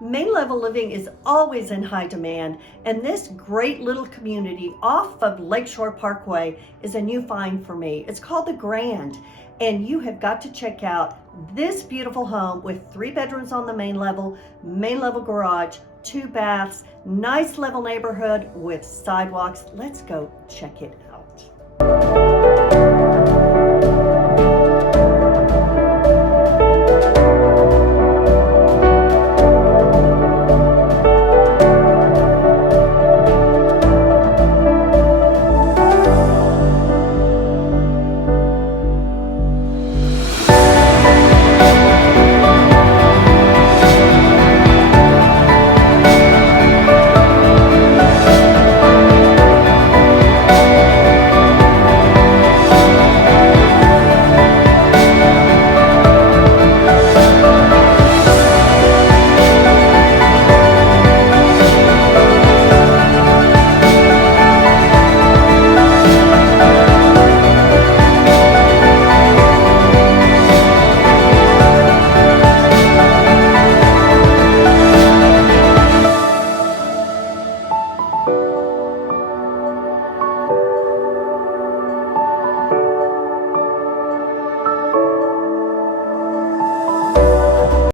Main level living is always in high demand, and this great little community off of Lakeshore Parkway is a new find for me. It's called the Grand, and you have got to check out this beautiful home with 3 bedrooms on the main level garage, 2 baths, nice level neighborhood with sidewalks. Let's go check it